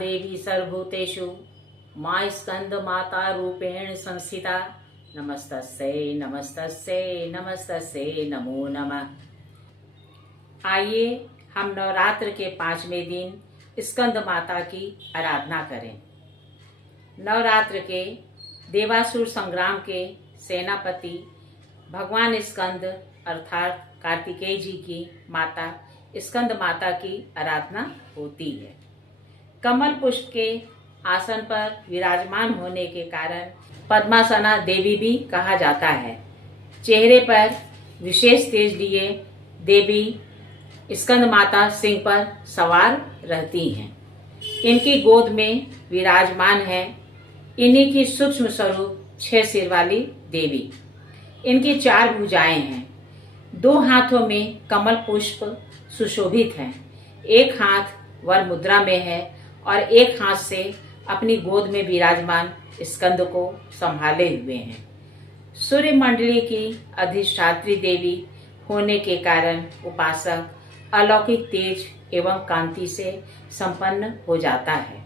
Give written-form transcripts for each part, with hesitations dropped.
देवी सर्वभूतेषु माँ स्कंद माता रूपेण संस्थिता। नमस्तस्यै नमस्तस्यै नमस्तस्यै नमो नमः। आइए हम नवरात्र के 5वें दिन स्कंद माता की आराधना करें। नवरात्र के देवासुर संग्राम के सेनापति भगवान स्कंद अर्थात कार्तिकेय जी की माता स्कंद माता की आराधना होती है। कमल पुष्प के आसन पर विराजमान होने के कारण पद्मासना देवी भी कहा जाता है। चेहरे पर विशेष तेज लिए देवी स्कंद माता सिंह पर सवार रहती हैं। इनकी गोद में विराजमान है इन्हीं की सूक्ष्म स्वरूप 6 सिर वाली देवी। इनकी 4 भुजाएं हैं। 2 हाथों में कमल पुष्प सुशोभित हैं। एक हाथ वर मुद्रा में है और एक हाथ से अपनी गोद में विराजमान स्कंद को संभाले हुए हैं। सूर्य मंडली की अधिष्ठात्री देवी होने के कारण उपासक अलौकिक तेज एवं कांति से संपन्न हो जाता है।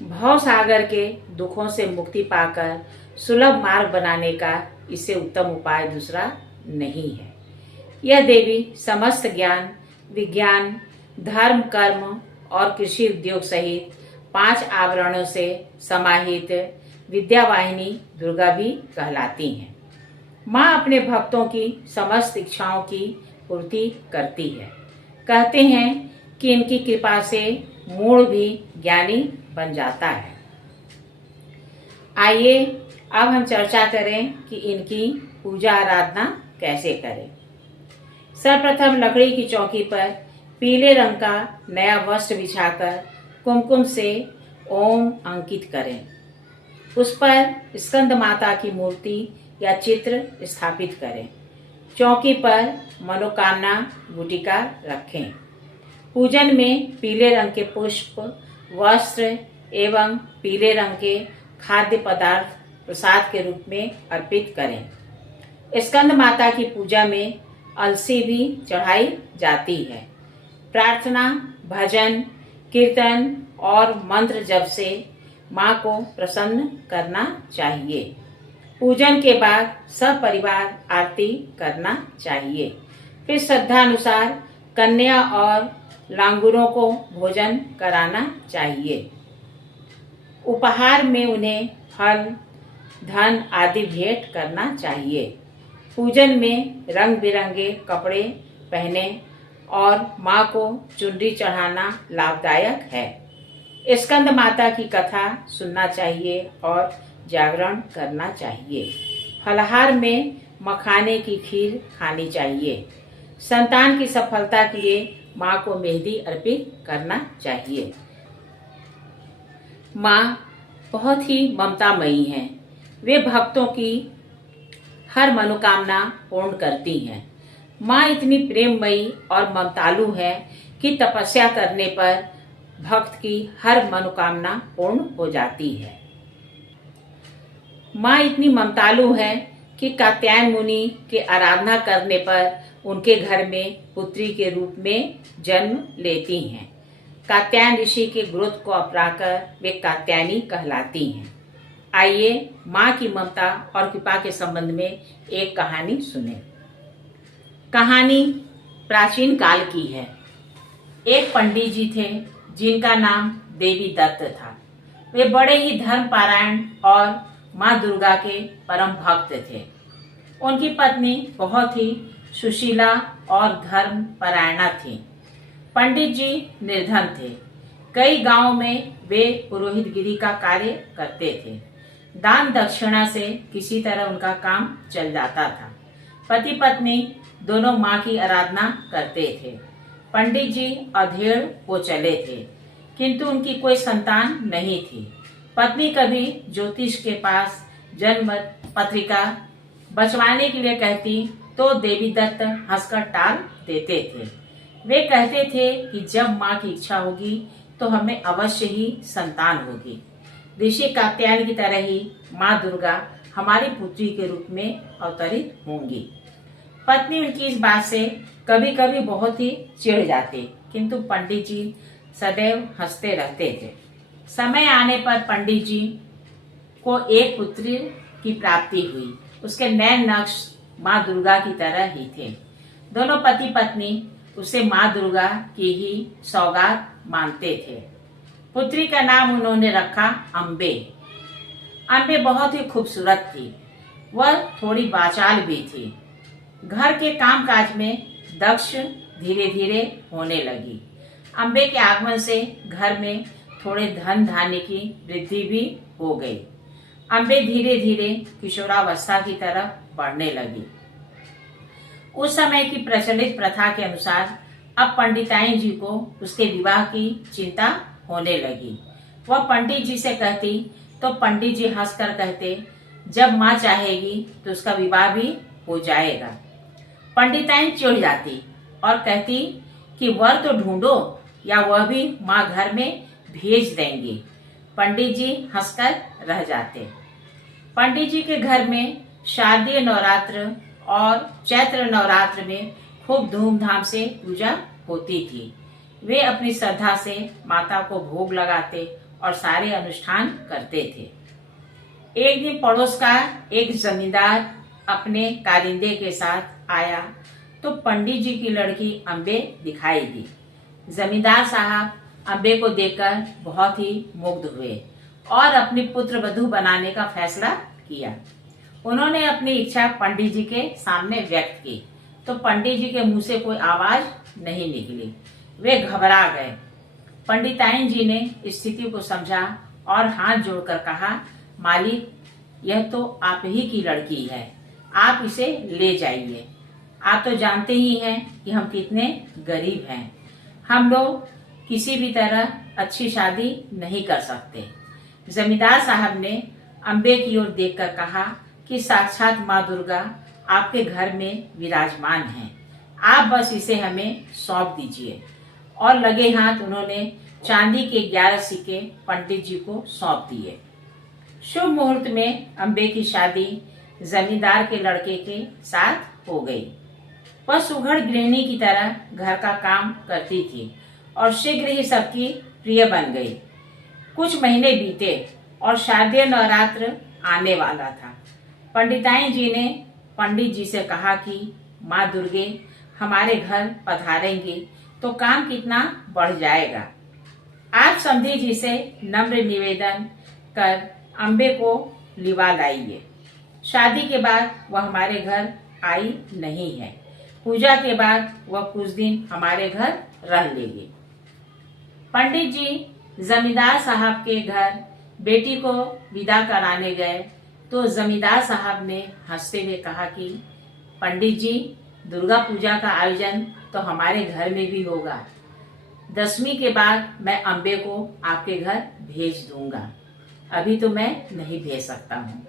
भव सागर के दुखों से मुक्ति पाकर सुलभ मार्ग बनाने का इससे उत्तम उपाय दूसरा नहीं है। यह देवी समस्त ज्ञान, विज्ञान, धर्म, कर्म और कृषि उद्योग सहित 5 आवरणों से समाहित विद्यावाहिनी दुर्गा भी कहलाती हैं। माँ अपने भक्तों की समस्त इच्छाओं की पूर्ति करती है। कहते हैं कि इनकी कृपा से मूढ़ भी ज्ञानी बन जाता है। आइए अब हम चर्चा करें कि इनकी पूजा आराधना कैसे करें। सर्वप्रथम लकड़ी की चौकी पर पीले रंग का नया वस्त्र बिछाकर कुमकुम से ओम अंकित करें। उस पर स्कंद माता की मूर्ति या चित्र स्थापित करें। चौकी पर मनोकामना गुटिका रखें। पूजन में पीले रंग के पुष्प, वस्त्र एवं पीले रंग के खाद्य पदार्थ प्रसाद के रूप में अर्पित करें। स्कंद माता की पूजा में अलसी भी चढ़ाई जाती है। प्रार्थना, भजन, कीर्तन और मंत्र जप से माँ को प्रसन्न करना चाहिए। पूजन के बाद सब परिवार आरती करना चाहिए। फिर श्रद्धानुसार कन्या और लांगुरों को भोजन कराना चाहिए। उपहार में उन्हें फल, धन आदि भेंट करना चाहिए। पूजन में रंग बिरंगे कपड़े पहने और माँ को चुनरी चढ़ाना लाभदायक है। स्कंद माता की कथा सुनना चाहिए और जागरण करना चाहिए। फलाहार में मखाने की खीर खानी चाहिए। संतान की सफलता के लिए माँ को मेहंदी अर्पित करना चाहिए। माँ बहुत ही ममतामयी हैं। वे भक्तों की हर मनोकामना पूर्ण करती हैं। माँ इतनी प्रेममयी और ममतालु है कि तपस्या करने पर भक्त की हर मनोकामना पूर्ण हो जाती है। माँ इतनी ममतालु है कि कात्यायन मुनि के आराधना करने पर उनके घर में पुत्री के रूप में जन्म लेती हैं। कात्यायन ऋषि के ग्रोथ को अपनाकर वे कात्यायनी कहलाती हैं। आइए माँ की ममता और कृपा के संबंध में एक कहानी सुने। कहानी प्राचीन काल की है। एक पंडित जी थे जिनका नाम देवी दत्त था। वे बड़े ही धर्मपरायण और माँ दुर्गा के परम भक्त थे। उनकी पत्नी बहुत ही सुशीला और धर्मपरायणा थी। पंडित जी निर्धन थे। कई गांवों में वे पुरोहितगिरी का कार्य करते थे। दान दक्षिणा से किसी तरह उनका काम चल जाता था। पति पत्नी दोनों माँ की आराधना करते थे। पंडित जी अधेड़ हो चले थे किंतु उनकी कोई संतान नहीं थी। पत्नी कभी ज्योतिष के पास जन्म पत्रिका बचवाने के लिए कहती तो देवी दत्त हंसकर टाल देते थे। वे कहते थे कि जब माँ की इच्छा होगी तो हमें अवश्य ही संतान होगी। ऋषि कात्यायन की तरह ही माँ दुर्गा हमारी पुत्री के रूप में अवतरित होंगी। पत्नी उनकी इस बात से कभी कभी बहुत ही चिढ़ जाती किंतु पंडित जी सदैव हंसते रहते थे। समय आने पर पंडित जी को एक पुत्री की प्राप्ति हुई। उसके नैन नक्श माँ दुर्गा की तरह ही थे। दोनों पति पत्नी उसे माँ दुर्गा की ही सौगात मानते थे। पुत्री का नाम उन्होंने रखा अम्बे। अम्बे बहुत ही खूबसूरत थी। वह थोड़ी वाचाल भी थी। घर के कामकाज में दक्ष धीरे धीरे होने लगी। अम्बे के आगमन से घर में थोड़े धन धान्य की वृद्धि भी हो गई। अम्बे धीरे धीरे किशोरावस्था की तरफ बढ़ने लगी। उस समय की प्रचलित प्रथा के अनुसार अब पंडिताइन जी को उसके विवाह की चिंता होने लगी। वह पंडित जी से कहती तो पंडित जी हंसकर कहते, जब माँ चाहेगी तो उसका विवाह भी हो जाएगा। पंडिताइन चिढ़ जाती और कहती कि वर तो ढूंढो या वह भी माँ घर में भेज देंगी। पंडित जी हंसकर रह जाते। पंडित जी के घर में शारदीय नवरात्र और चैत्र नवरात्र में खूब धूमधाम से पूजा होती थी। वे अपनी श्रद्धा से माता को भोग लगाते और सारे अनुष्ठान करते थे। एक दिन पड़ोस का एक जमींदार अपने कारिंदे के साथ आया तो पंडित जी की लड़की अम्बे दिखाई दी। जमींदार साहब अम्बे को देखकर बहुत ही मुग्ध हुए और अपनी पुत्र वधू बनाने का फैसला किया। उन्होंने अपनी इच्छा पंडित जी के सामने व्यक्त की तो पंडित जी के मुंह से कोई आवाज नहीं निकली। वे घबरा गए। पंडिताइन जी ने स्थिति को समझा और हाथ जोड़कर कहा, मालिक, यह तो आप ही की लड़की है, आप इसे ले जाइए। आप तो जानते ही हैं कि हम कितने गरीब हैं। हम लोग किसी भी तरह अच्छी शादी नहीं कर सकते। जमींदार साहब ने अम्बे की ओर देखकर कहा कि साक्षात माँ दुर्गा आपके घर में विराजमान हैं। आप बस इसे हमें सौंप दीजिए। और लगे हाथ उन्होंने चांदी के 11 सिक्के पंडित जी को सौंप दिए। शुभ मुहूर्त में अम्बे की शादी जमींदार के लड़के के साथ हो गई। वह सुघड़ गृहिणी की तरह घर का काम करती थी और शीघ्र ही सबकी प्रिय बन गई। कुछ महीने बीते और शारदीय नवरात्र आने वाला था। पंडिताइन जी ने पंडित जी से कहा कि माँ दुर्गे हमारे घर पधारेंगी तो काम कितना बढ़ जाएगा। आप समधी जी से नम्र निवेदन कर अम्बे को लिवा लाइए। शादी के बाद वह हमारे घर आई नहीं है। पूजा के बाद वह कुछ दिन हमारे घर रह लेगी। पंडित जी जमींदार साहब के घर बेटी को विदा कराने गए तो जमींदार साहब ने हंसते हुए कहा कि पंडित जी, दुर्गा पूजा का आयोजन तो हमारे घर में भी होगा। 10वीं के बाद मैं अम्बे को आपके घर भेज दूंगा। अभी तो मैं नहीं भेज सकता हूँ।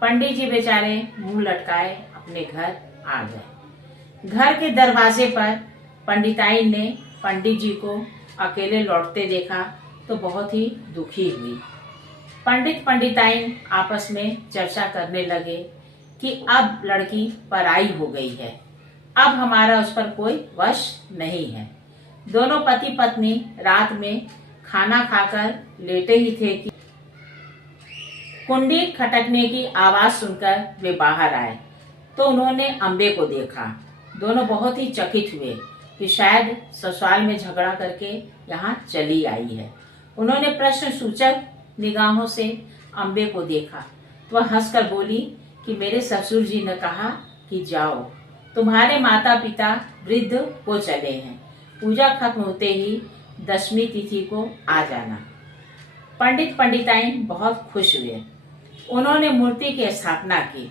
पंडित जी बेचारे मुंह लटकाए अपने घर आ गए। घर के दरवाजे पर पंडिताइन ने पंडित जी को अकेले लौटते देखा तो बहुत ही दुखी हुई। पंडित पंडिताइन आपस में चर्चा करने लगे कि अब लड़की पराई हो गई है, अब हमारा उस पर कोई वश नहीं है। दोनों पति पत्नी रात में खाना खाकर लेटे ही थे कि कुंडी खटकने की आवाज सुनकर वे बाहर आए तो उन्होंने अम्बे को देखा। दोनों बहुत ही चकित हुए कि शायद ससुराल में झगड़ा करके यहाँ चली आई है। उन्होंने प्रश्न सूचक निगाहों से अम्बे को देखा तो वह हंसकर बोली कि मेरे ससुर जी ने कहा कि जाओ, तुम्हारे माता पिता वृद्ध हो चले हैं। पूजा खत्म होते ही 10वीं तिथि को आ जाना। पंडित पंडिताइन बहुत खुश हुए। उन्होंने मूर्ति की स्थापना की।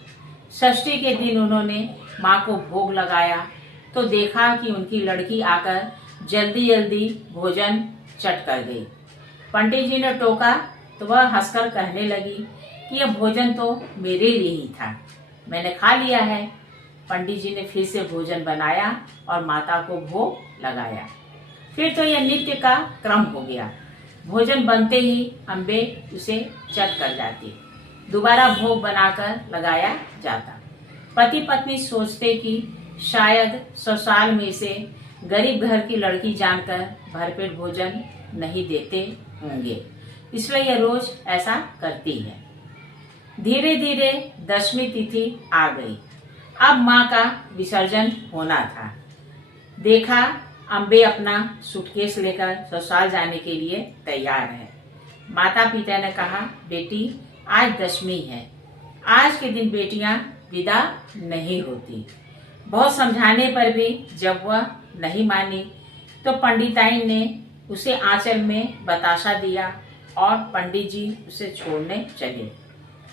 षष्ठी के दिन उन्होंने माँ को भोग लगाया तो देखा कि उनकी लड़की आकर जल्दी जल्दी भोजन चट कर गई। पंडित जी ने टोका तो वह हंसकर कहने लगी कि यह भोजन तो मेरे लिए ही था, मैंने खा लिया है। पंडित जी ने फिर से भोजन बनाया और माता को भोग लगाया। फिर तो यह नित्य का क्रम हो गया। भोजन बनते ही अम्बे उसे चट कर जाती, दोबारा भोग बनाकर लगाया जाता। पति पत्नी सोचते कि शायद ससुराल में से गरीब घर की लड़की जानकर भरपेट भोजन नहीं देते होंगे। इसलिए यह रोज ऐसा करती है। धीरे धीरे 10वीं तिथि आ गई। अब माँ का विसर्जन होना था। देखा अम्बे अपना सूटकेस लेकर ससुराल जाने के लिए तैयार है। माता पिता ने कहा, बेटी आज 10वीं है, आज के दिन बेटियां विदा नहीं होती। बहुत समझाने पर भी जब वह नहीं मानी तो पंडिताइन ने उसे आंचल में बताशा दिया और पंडित जी उसे छोड़ने चले।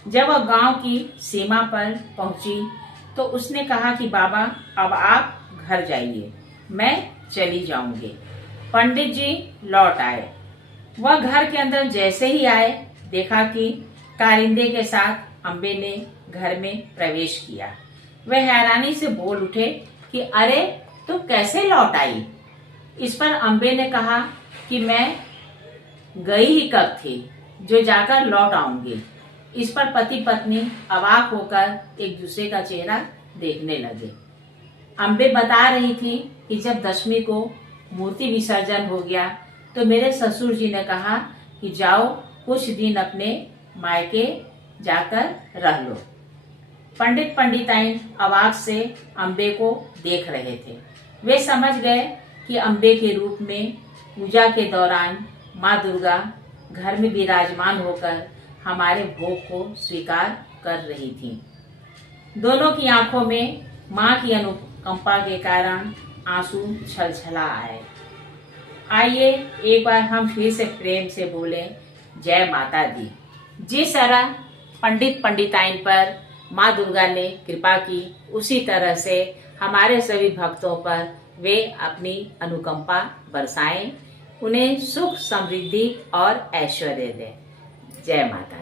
जब वह गांव की सीमा पर पहुंची तो उसने कहा कि बाबा अब आप घर जाइए, मैं चली जाऊंगी। पंडित जी लौट आए। वह घर के अंदर जैसे ही आए देखा कि कारिंदे के साथ अम्बे ने घर में प्रवेश किया। वह हैरानी से बोल उठे कि अरे तुम कैसे लौट आई। इस पर अम्बे ने कहा कि मैं गई ही कब थी जो जाकर लौट आऊंगी। इस पर पति पत्नी अवाक होकर एक दूसरे का चेहरा देखने लगे। अम्बे बता रही थी कि जब 10वीं को मूर्ति विसर्जन हो गया तो मेरे ससुर जी ने कहा कि जाओ कुछ दिन अपने मायके जाकर रह लो। पंडित पंडिताइन अवाक से अम्बे को देख रहे थे। वे समझ गए कि अम्बे के रूप में पूजा के दौरान माँ दुर्गा घर में विराजमान होकर हमारे भोग को स्वीकार कर रही थी। दोनों की आंखों में माँ की अनुकंपा के कारण आंसू छलछला आए। आइए एक बार हम फिर से प्रेम से बोले, जय माता दी। जिस तरह पंडित पंडिताइन पर माँ दुर्गा ने कृपा की, उसी तरह से हमारे सभी भक्तों पर वे अपनी अनुकंपा बरसाएं, उन्हें सुख समृद्धि और ऐश्वर्य दें। जय माता दी।